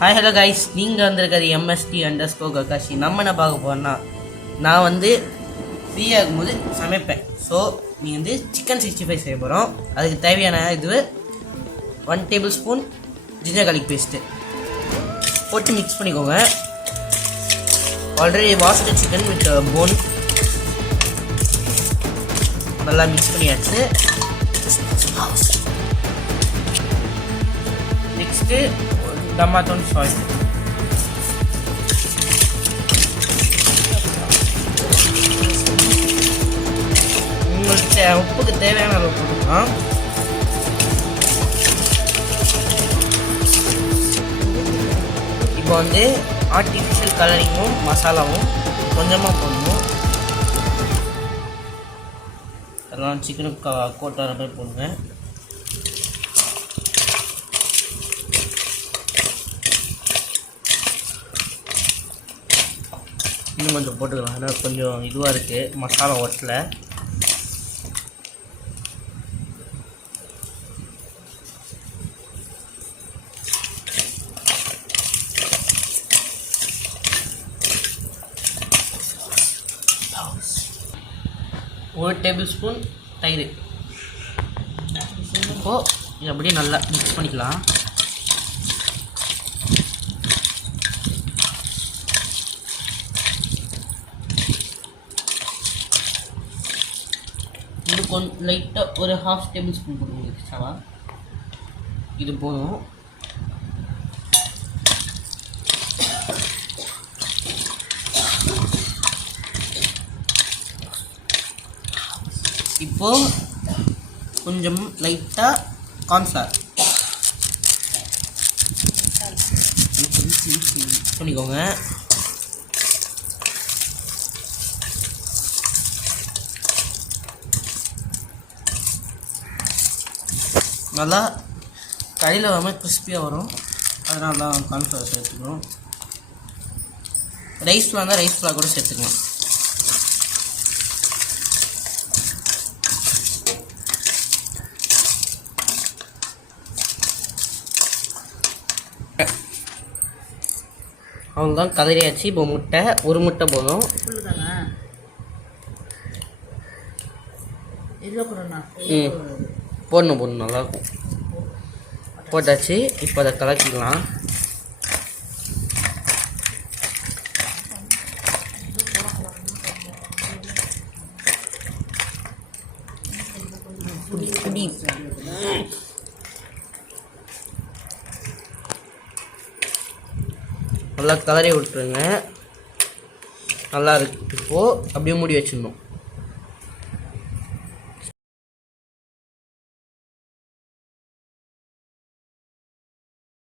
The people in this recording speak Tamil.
ஹாய் ஹலோ கைஸ், நீங்கள் வந்திருக்கிறது MST_Kakashi. நம்ம என்ன பார்க்க போகிறோன்னா, நான் வந்து ஃப்ரீயாக இருக்கும்போது சமைப்பேன். ஸோ நீங்கள் வந்து சிக்கன் 65 செய்ய போகிறோம். அதுக்கு தேவையான இது 1 table spoon ginger garlic paste போட்டு மிக்ஸ் பண்ணிக்கோங்க. Already washed chicken with phone நல்லா மிக்ஸ் பண்ணியாச்சு. நெக்ஸ்ட்டு டமாட்டோன் சாஸ், உங்களுக்கு உப்புக்கு தேவையான அளவு போட்டுக்கலாம். இப்போ வந்து ஆர்டிஃபிஷியல் கலரிங்கும் மசாலாவும் கொஞ்சமாக போடணும். அதெல்லாம் சிக்கனுக்கு கோட் வர மாதிரி போடுங்க. இன்னும் கொஞ்சம் போட்டுக்கலாம், ஏன்னா கொஞ்சம் இதுவாக இருக்குது, மசாலா ஒட்டலை. ஒரு டேபிள் ஸ்பூன் தயிர். இப்போது இது அப்படியே நல்லா மிக்ஸ் பண்ணிக்கலாம். இது கொஞ்சம் லைட்டாக ஒரு 1/2 டேபிள் ஸ்பூன் போடுவோம் எக்ஸ்ட்ராவா. இது போதும். இப்போது கொஞ்சம் லைட்டாக கார்ன்ஃப்ளவர் பண்ணிக்கோங்க. நல்லா கையில் வராமல் கிறிஸ்பியாக வரும், அதனால தான் கார்ன்ஃப்ளவர் சேர்த்துக்கணும். ரைஸ் ஃப்ளார் இருந்தால் ரைஸ் ஃப்ளார் கூட சேர்த்துக்கலாம். அவ்வளோதான், கதறியாச்சு. இப்போ முட்டை, ஒரு முட்டை போதும். போடணும் நல்லாயிருக்கும். போட்டாச்சு. இப்போ அதை கலக்கிக்கலாம். நல்லா கலரி விட்டுருங்க. நல்லா இருக்கு. இப்போது அப்படியே மூடி வச்சிடணும்.